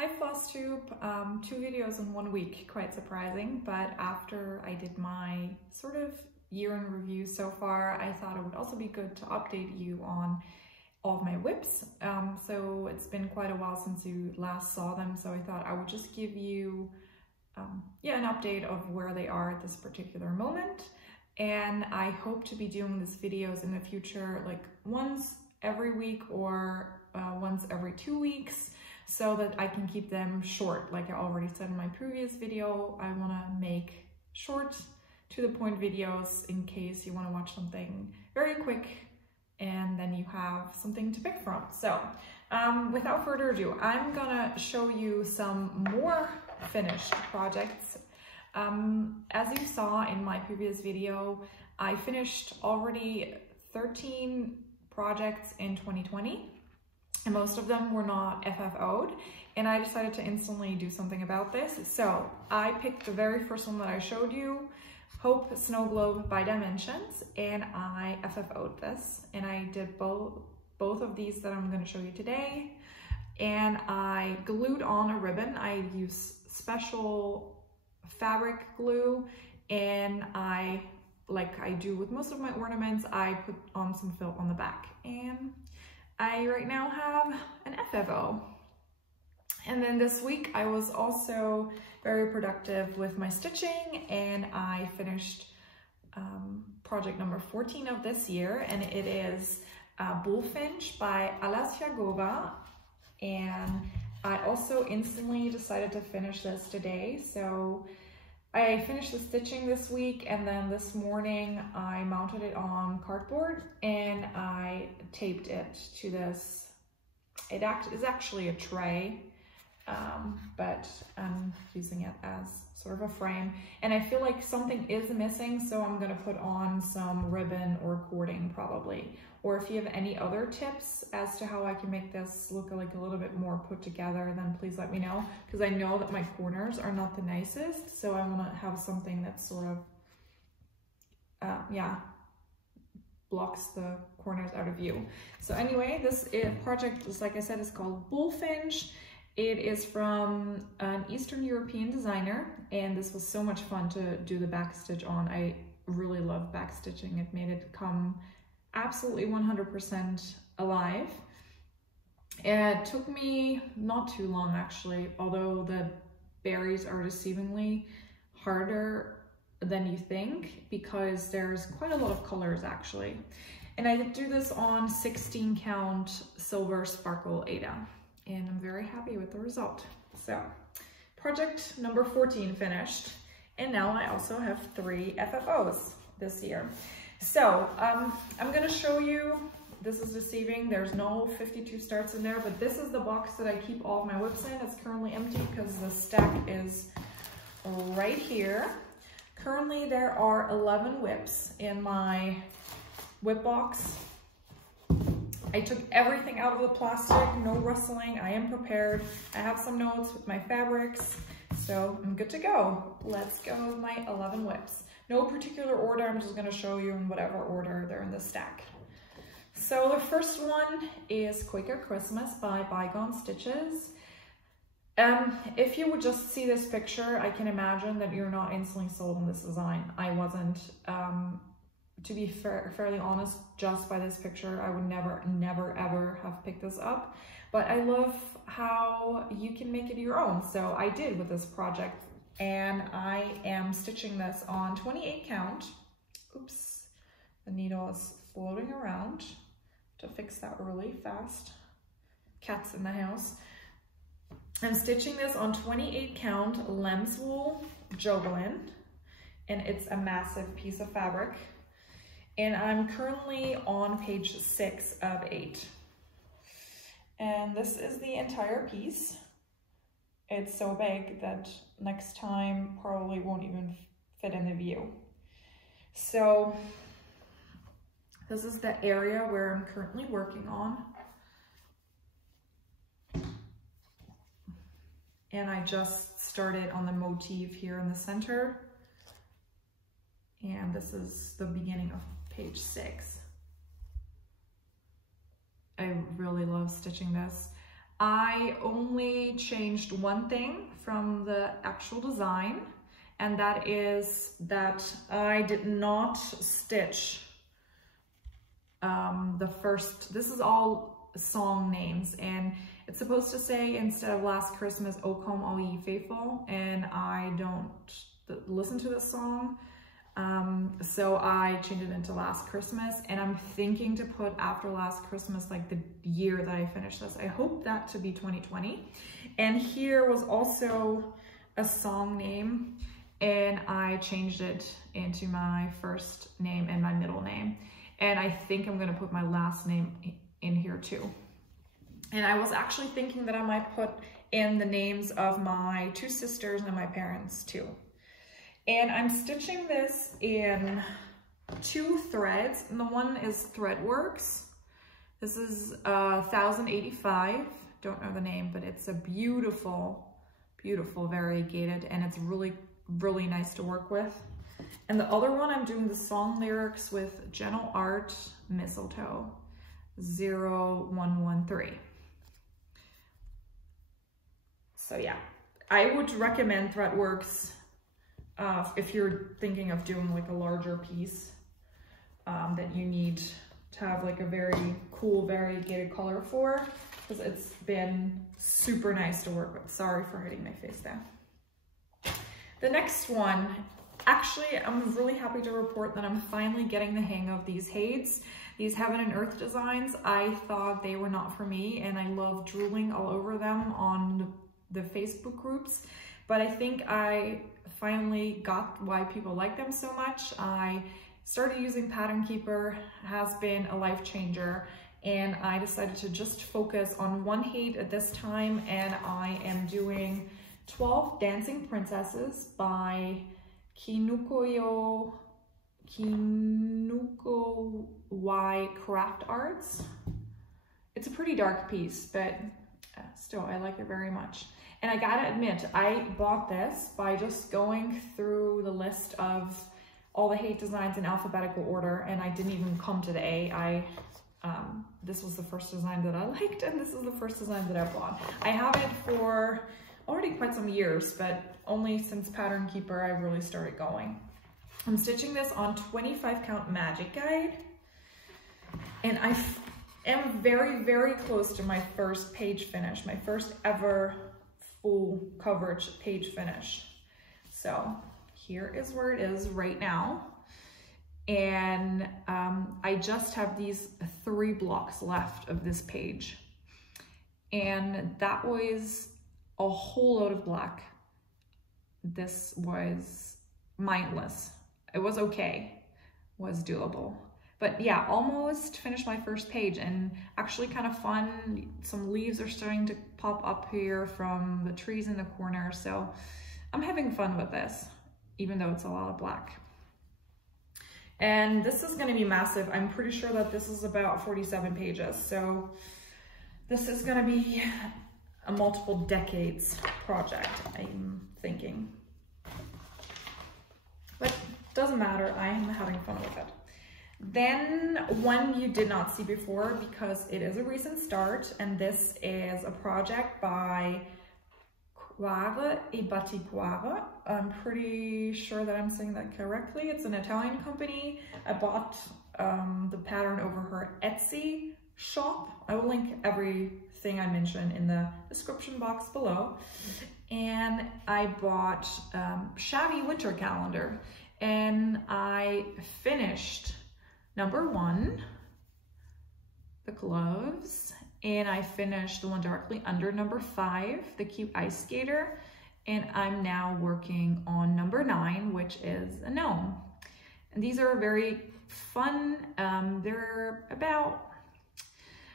Hi Flosstube, 2 videos in 1 week, quite surprising, but after I did my sort of year in review so far, I thought it would also be good to update you on all of my WIPs. So it's been quite a while since you last saw them, so I thought I would just give you an update of where they are at this particular moment. And I hope to be doing these videos in the future, like once every week or once every 2 weeks, so that I can keep them short. Like I already said in my previous video, I want to make short, to the point videos in case you want to watch something very quick and then you have something to pick from. So without further ado, I'm gonna show you some more finished projects. As you saw in my previous video, I finished already 13 projects in 2020. And most of them were not FFO'd, and I decided to instantly do something about this. So I picked the very first one that I showed you, Hope Snow Globe by Dimensions, and I FFO'd this. And I did both of these that I'm going to show you today. And I glued on a ribbon. I use special fabric glue, and like I do with most of my ornaments, I put on some felt on the back. And I right now have an FFO. And then this week I was also very productive with my stitching, and I finished project number 14 of this year, and it is Bullfinch by Alla Shagova. And I also instantly decided to finish this today. So I finished the stitching this week, and then this morning I mounted it on cardboard and I taped it to this. It is actually a tray, but I'm using it as sort of a frame. And I feel like something is missing, so I'm gonna put on some ribbon or cording probably. Or if you have any other tips as to how I can make this look like a little bit more put together, then please let me know, because I know that my corners are not the nicest, so I want to have something that sort of, blocks the corners out of view. So anyway, this project, like I said, is called Bullfinch. It is from an Eastern European designer, and this was so much fun to do the backstitch on. I really love backstitching. It made it come absolutely 100% alive. It took me not too long actually, although the berries are deceivingly harder than you think, because there's quite a lot of colors actually. And I do this on 16 count silver sparkle Aida, and I'm very happy with the result. So project number 14 finished, and now I also have 3 FFOs this year. So I'm gonna show you, this is deceiving, there's no 52 starts in there, but this is the box that I keep all of my WIPs in. It's currently empty because the stack is right here. Currently there are 11 WIPs in my WIP box. I took everything out of the plastic, no rustling, I am prepared. I have some notes with my fabrics, so I'm good to go. Let's go with my 11 WIPs. No particular order, I'm just gonna show you in whatever order they're in the stack. So the first one is Quaker Christmas by ByGone Stitches. If you would just see this picture, I can imagine that you're not instantly sold on this design. I wasn't. To be fairly honest, just by this picture, I would never ever have picked this up. But I love how you can make it your own. So I did with this project. And I am stitching this on 28 count. Oops, the needle is floating around. To fix that really fast. Cats in the house. I'm stitching this on 28 count Lambswool Jobelan, and it's a massive piece of fabric. And I'm currently on page 6 of 8. And this is the entire piece. It's so big that next time probably won't even fit in the view. So this is the area where I'm currently working on. And I just started on the motif here in the center. And this is the beginning of page 6. I really love stitching this. I only changed one thing from the actual design, and that is that I did not stitch this is all song names, and it's supposed to say, instead of Last Christmas, O Come All Ye Faithful, and I don't listen to this song, so I changed it into Last Christmas, and I'm thinking to put after Last Christmas like the year that I finished this. I hope that to be 2020. And here was also a song name, and I changed it into my first name and my middle name. And I think I'm gonna put my last name in here too. And I was actually thinking that I might put in the names of my two sisters and my parents too. And I'm stitching this in 2 threads, and the one is Threadworkx. This is 1085, don't know the name, but it's a beautiful, beautiful variegated, and it's really, really nice to work with. And the other one, I'm doing the song lyrics with Gentle Art Mistletoe 0113. So yeah, I would recommend Threadworkx if you're thinking of doing like a larger piece that you need to have like a very cool variegated color for, because it's been super nice to work with. Sorry for hitting my face there. The next one, actually, I'm really happy to report that I'm finally getting the hang of these Hades. These Heaven and Earth designs, I thought they were not for me, and I love drooling all over them on the Facebook groups, but I think I finally got why people like them so much. I started using Pattern Keeper, has been a life changer, and I decided to just focus on one Hade at this time, and I am doing 12 Dancing Princesses by Kinuko Y Craft Arts. It's a pretty dark piece, but still, I like it very much. And I gotta admit, I bought this by just going through the list of all the Hade designs in alphabetical order, and I didn't even come to the A. This was the first design that I liked, and this is the first design that I bought. I have it for already quite some years, but only since Pattern Keeper I really started going. I'm stitching this on 25 count Magic Guide, and I am very, very close to my first page finish, my first ever full coverage page finish. So here is where it is right now. And I just have these 3 blocks left of this page. And that was a whole load of black. This was mindless. It was okay, was doable. But yeah, almost finished my first page, and actually kind of fun. Some leaves are starting to pop up here from the trees in the corner. So I'm having fun with this, even though it's a lot of black. And this is gonna be massive. I'm pretty sure that this is about 47 pages. So this is gonna be a multiple decades project, I'm thinking. But doesn't matter, I am having fun with it. Then one you did not see before, because it is a recent start, and this is a project by Cuore e Batticuore. I'm pretty sure that I'm saying that correctly. It's an Italian company. I bought the pattern over her Etsy shop. I will link everything I mentioned in the description box below. And I bought Shabby winter calendar, and I finished number 1, the gloves, and I finished the one directly under number 5, the cute ice skater, and I'm now working on number 9, which is a gnome. And these are very fun. They're about,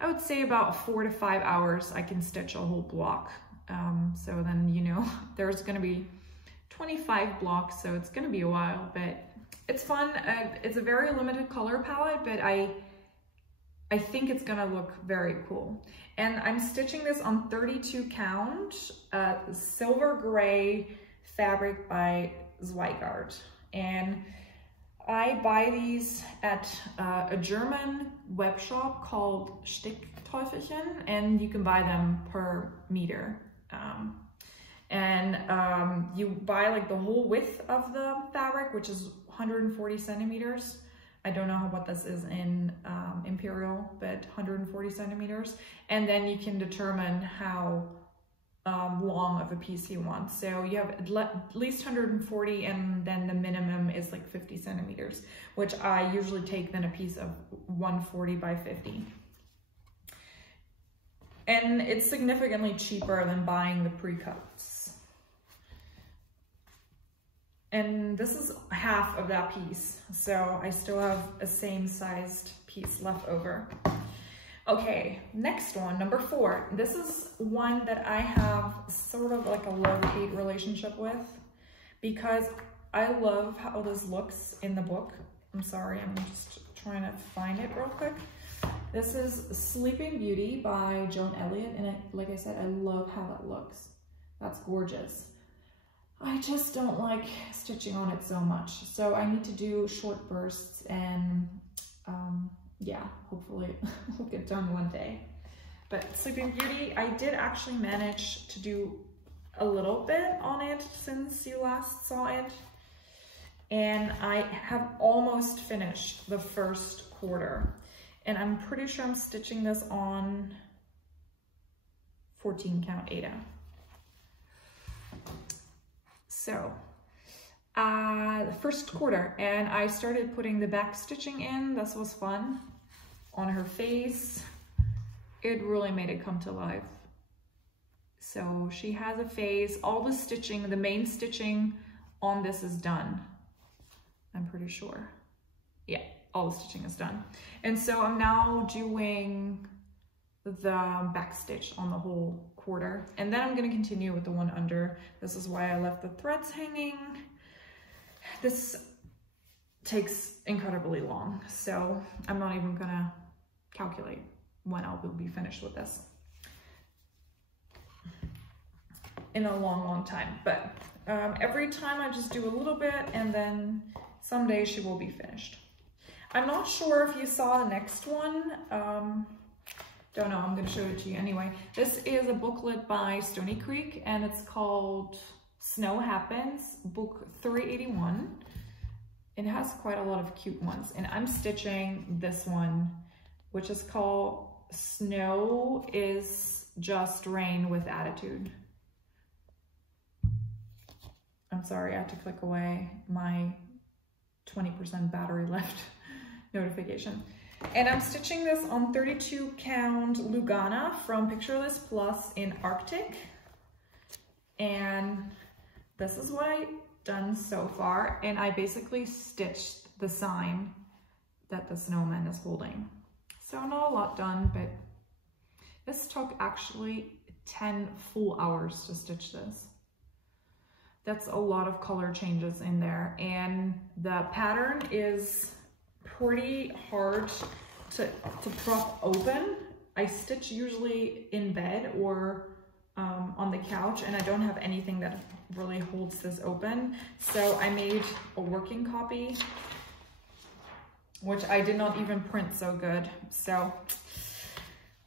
I would say about 4 to 5 hours I can stitch a whole block. So then, you know, there's gonna be 25 blocks, so it's gonna be a while, but it's fun. It's a very limited color palette, but I think it's gonna look very cool. And I'm stitching this on 32 count Silvergrey fabric by Zweigart. And I buy these at a German web shop called Teufelchen, and you can buy them per meter. You buy like the whole width of the fabric, which is 140 centimeters. I don't know what this is in Imperial, but 140 centimeters. And then you can determine how long of a piece you want. So you have at least 140, and then the minimum is like 50 centimeters, which I usually take then a piece of 140 by 50. And it's significantly cheaper than buying the pre-cuts. And this is half of that piece, so I still have a same sized piece left over. Okay, next one, number 4. This is one that I have sort of like a love-hate relationship with, because I love how this looks in the book. I'm sorry, I'm just trying to find it real quick. This is Sleeping Beauty by Joan Elliott, and like I said, I love how that looks. That's gorgeous. I just don't like stitching on it so much, so I need to do short bursts, and yeah, hopefully it'll get done one day. But Sleeping Beauty, I did actually manage to do a little bit on it since you last saw it, and I have almost finished the first quarter. And I'm pretty sure I'm stitching this on 14 count Aida. So, the first quarter, and I started putting the back stitching in. This was fun. On her face, it really made it come to life. So she has a face. All the stitching, the main stitching on this is done, I'm pretty sure. Yeah. All the stitching is done. And so I'm now doing the back stitch on the whole quarter. And then I'm going to continue with the one under. This is why I left the threads hanging. This takes incredibly long, so I'm not even going to calculate when I'll be finished with this. In a long, long time. But every time I just do a little bit, and then someday she will be finished. I'm not sure if you saw the next one. Don't know, I'm going to show it to you anyway. This is a booklet by Stoney Creek, and it's called Snow Happens, book 381. It has quite a lot of cute ones, and I'm stitching this one, which is called Snow is Just Rain with Attitude. I'm sorry, I had to click away my 20% battery left notification. And I'm stitching this on 32 count Lugana from Pictureless Plus in Arctic. And this is what I've done so far. And I basically stitched the sign that the snowman is holding. So not a lot done, but this took actually 10 full hours to stitch this. That's a lot of color changes in there. And the pattern is pretty hard to prop open. I stitch usually in bed or on the couch, and I don't have anything that really holds this open. So I made a working copy, which I did not even print so good. So,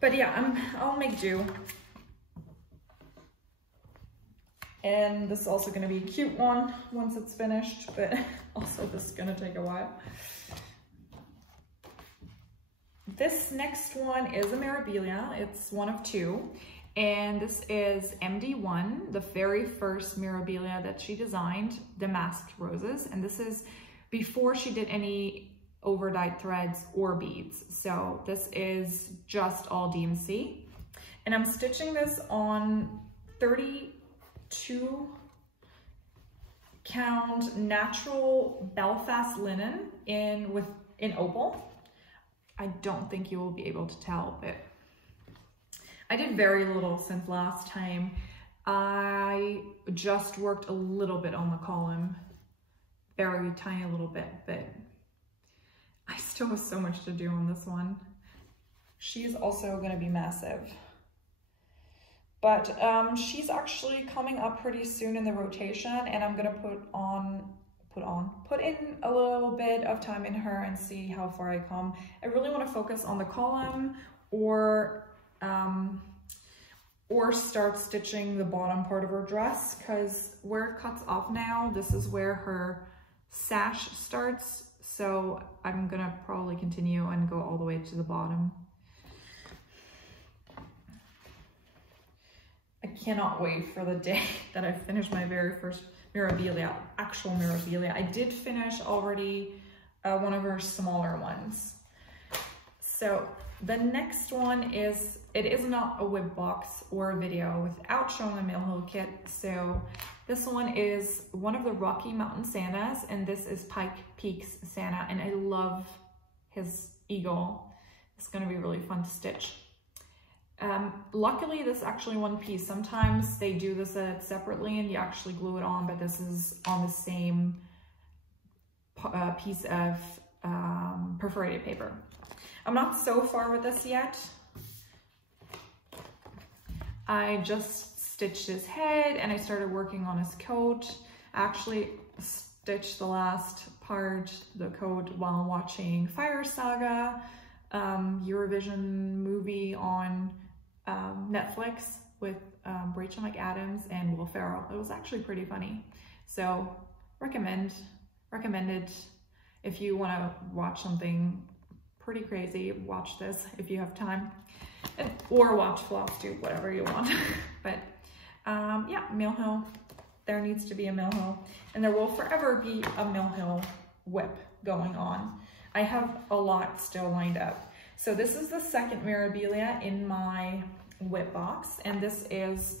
but yeah, I'll make do. And this is also going to be a cute one once it's finished, but also this is going to take a while. This next one is a Mirabilia. It's one of 2. And this is MD1, the very first Mirabilia that she designed, Damask roses. And this is before she did any overdyed threads or beads. So this is just all DMC. And I'm stitching this on 32 count natural Belfast linen in Opal. I don't think you will be able to tell, but I did very little since last time. I just worked a little bit on the column, very tiny little bit, but I still have so much to do on this one. She's also going to be massive. But she's actually coming up pretty soon in the rotation, and I'm going to put in a little bit of time in her and see how far I come. I really want to focus on the column or or start stitching the bottom part of her dress, because where it cuts off now, this is where her sash starts. So I'm gonna probably continue and go all the way to the bottom. I cannot wait for the day that I finish my very first Mirabilia, actual Mirabilia. I did finish already one of her smaller ones. So the next one is, it is not a WIP box or a video without showing a Millhill kit. So this one is one of the Rocky Mountain Santas, and this is Pike Peaks Santa, and I love his eagle. It's gonna be really fun to stitch. Luckily, this is actually one piece. Sometimes they do this separately and you actually glue it on, but this is on the same piece of perforated paper. I'm not so far with this yet. I just stitched his head and I started working on his coat. I actually stitched the last part, the coat, while watching Fire Saga, Eurovision movie on Netflix with Rachel McAdams and Will Ferrell. It was actually pretty funny. So recommended if you want to watch something pretty crazy, watch this if you have time, or watch Flosstube, whatever you want. But yeah, Millhill, there needs to be a Millhill, and there will forever be a Millhill WIP going on. I have a lot still lined up. So this is the second Mirabilia in my WIP box, and this is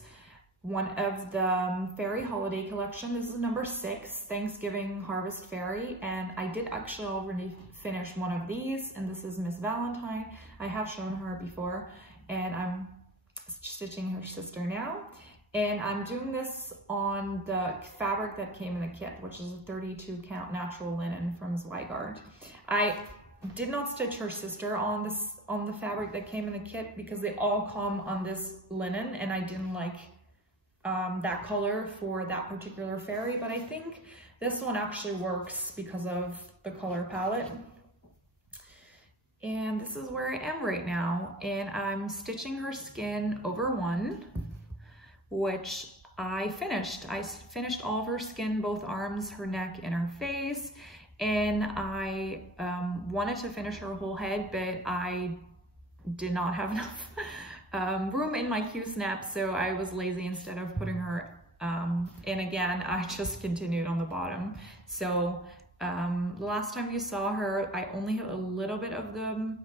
one of the Fairy Holiday Collection. This is number 6, Thanksgiving Harvest Fairy, and I did actually already finish one of these, and this is Miss Valentine. I have shown her before, and I'm stitching her sister now. And I'm doing this on the fabric that came in the kit, which is a 32 count natural linen from Zweigart. I did not stitch her sister on the fabric that came in the kit because they all come on this linen, and I didn't like that color for that particular fairy, but I think this one actually works because of the color palette. And this is where I am right now, and I'm stitching her skin over 1, which I finished. I finished all of her skin, both arms, her neck, and her face. And I wanted to finish her whole head, but I did not have enough room in my Q-snap, so I was lazy. Instead of putting her in again, I just continued on the bottom. So the last time you saw her, I only had a little bit of the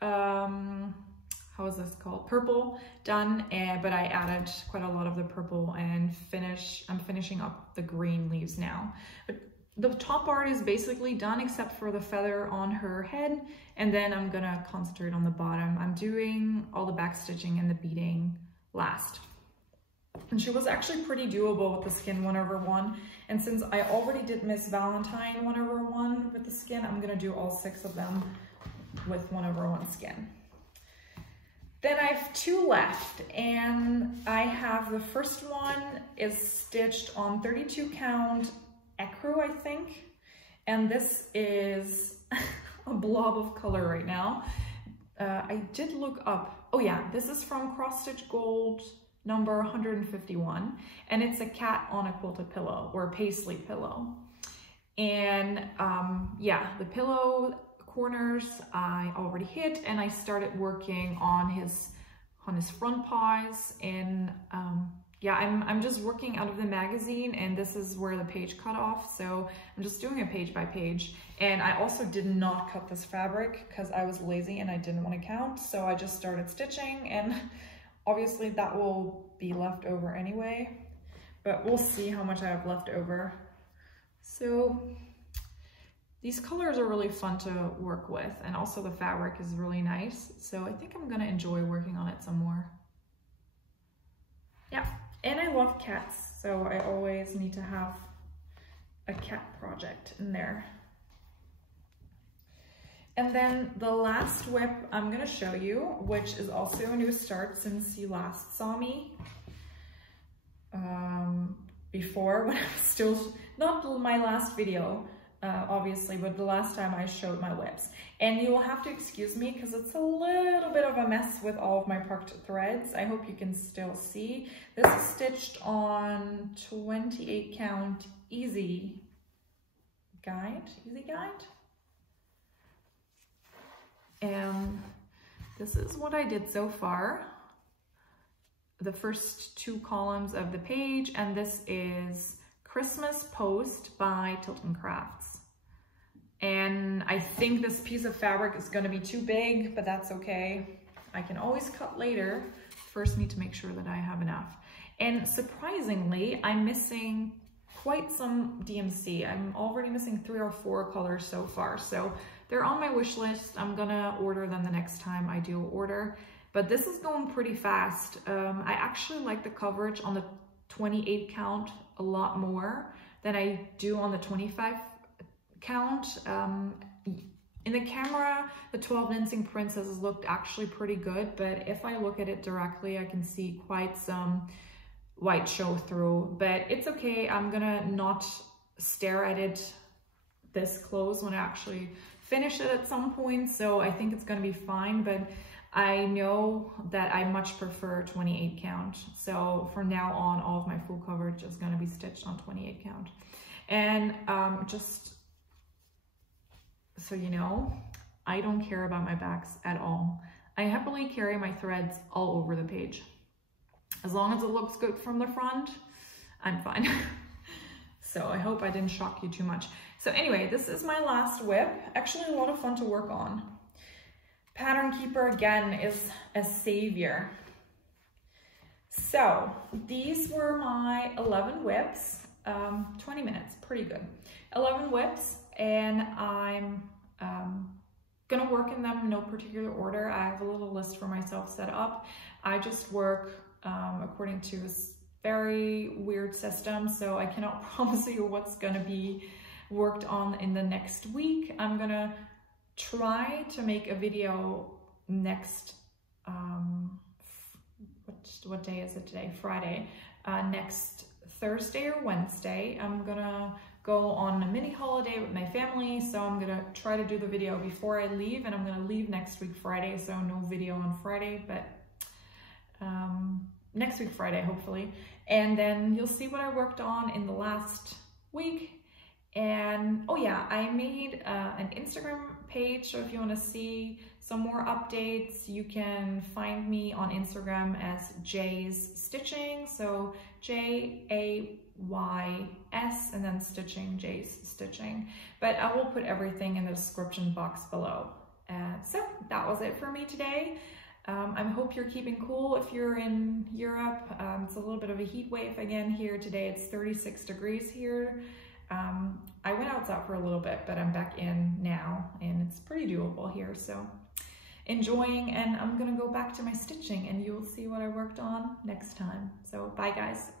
how is this called, purple done, but I added quite a lot of the purple, and I'm finishing up the green leaves now. But the top part is basically done except for the feather on her head, and then I'm gonna concentrate on the bottom. I'm doing all the back stitching and the beading last. And she was actually pretty doable with the skin 1/1, and since I already did Miss Valentine 1/1 with the skin, I'm gonna do all 6 of them with 1/1 skin. Then I have 2 left, and I have the first one is stitched on 32 count ecru, I think, and this is a blob of color right now. I did look up, oh yeah, this is from Cross Stitch Gold number 151, and it's a cat on a quilted pillow, or a paisley pillow. And yeah, the pillow corners I already hit, and I started working on his front paws, and yeah, I'm just working out of the magazine, and this is where the page cut off, so I'm just doing it page by page. And I also did not cut this fabric because I was lazy and I didn't want to count, so I just started stitching, and obviously that will be left over anyway, but we'll see how much I have left over. So these colors are really fun to work with, and also the fabric is really nice, so I think I'm gonna enjoy working on it some more. Yeah, and I love cats, so I always need to have a cat project in there. And then the last WIP I'm gonna show you, which is also a new start since you last saw me before, when I was still, not my last video, obviously, but the last time I showed my WIPs. And you will have to excuse me because it's a little bit of a mess with all of my parked threads. I hope you can still see. This is stitched on 28 count easy guide. And this is what I did so far. The first 2 columns of the page, and this is Christmas Post by Tilton Crafts. And I think this piece of fabric is going to be too big, but that's okay. I can always cut later. First need to make sure that I have enough. And surprisingly, I'm missing quite some DMC. I'm already missing 3 or 4 colors so far. So they're on my wish list. I'm gonna order them the next time I do order. But this is going pretty fast. I actually like the coverage on the 28 count a lot more than I do on the 25 count. In the camera, the 12 Dancing Princesses looked actually pretty good, but if I look at it directly, I can see quite some white show through, but it's okay. I'm gonna not stare at it this close when I actually finish it at some point, so I think it's gonna be fine, but I know that I much prefer 28 count. So from now on, all of my full coverage is gonna be stitched on 28 count. And just so you know, I don't care about my backs at all. I happily carry my threads all over the page. As long as it looks good from the front, I'm fine. So I hope I didn't shock you too much. So anyway, this is my last WIP. Actually a lot of fun to work on. Pattern Keeper again is a savior. So these were my 11 WIPs, 20 minutes, pretty good. 11 WIPs, and I'm gonna work in them in no particular order. I have a little list for myself set up. I just work according to this very weird system, so I cannot promise you what's gonna be worked on in the next week. I'm gonna try to make a video next, what day is it today? Friday. Next Thursday or Wednesday. I'm gonna go on a mini holiday with my family, so I'm gonna try to do the video before I leave, and I'm gonna leave next week Friday, so no video on Friday, but next week Friday hopefully. And then you'll see what I worked on in the last week. And oh yeah, I made an Instagram page, so if you want to see some more updates, you can find me on Instagram as Jay's Stitching, so Jays and then Stitching, Jay's Stitching. But I will put everything in the description box below. So that was it for me today. I hope you're keeping cool if you're in Europe. It's a little bit of a heat wave again here today. It's 36 degrees here. I went outside for a little bit, but I'm back in now and it's pretty doable here. So enjoying, and I'm gonna go back to my stitching and you'll see what I worked on next time. So bye guys.